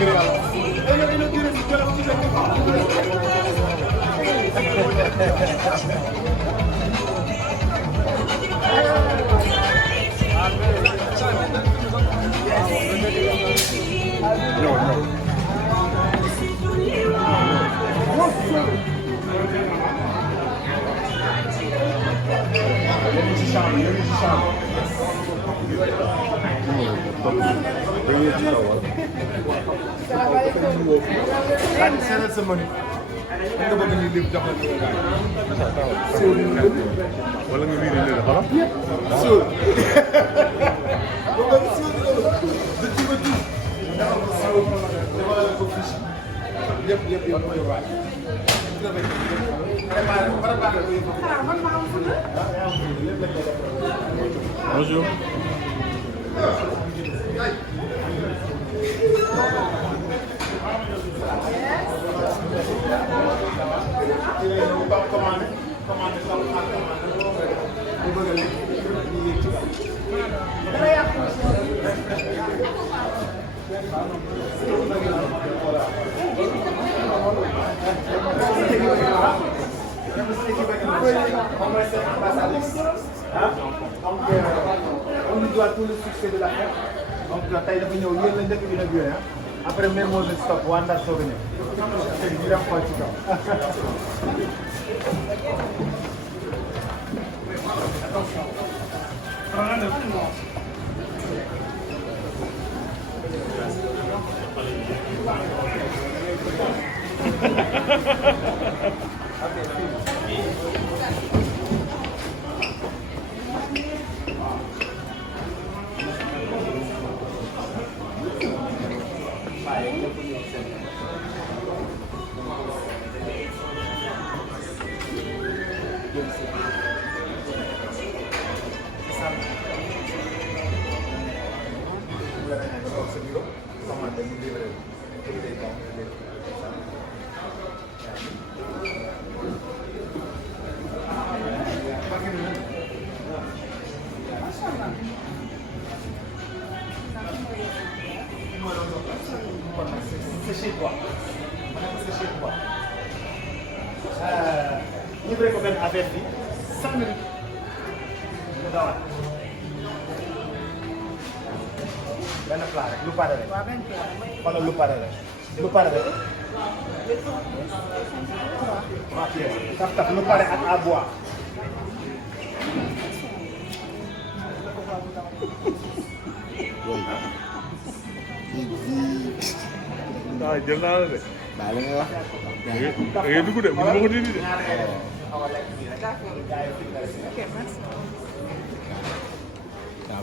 ngir yàlla. inauguré si Djolof Chicken seetal sa mën nga bëgg ñu lim jox la wala nga wiiri leen xolam suul yëpp mooy waay bonjour. On lui doit tout le succès de la fête. Donc tey dafa ñëw yéen la njëkk inauguré après même moo leen stop waa Ndar soog a ñëw ñu dem xool ci kaw. C'est chez toi. C'est chez toi. Livré ko benn affaire bi 100 minutes. Nga dawal. benn plat rek lu pare rek. waaw benn plat. xoolal lu pare rek. lu pare rek. waaw taf taf lu pare ak à boire. ah jël naa la de. waaw li ngay wax. da ngay dugg de bu ma ko dindi de. d'accord. ok merci. waaw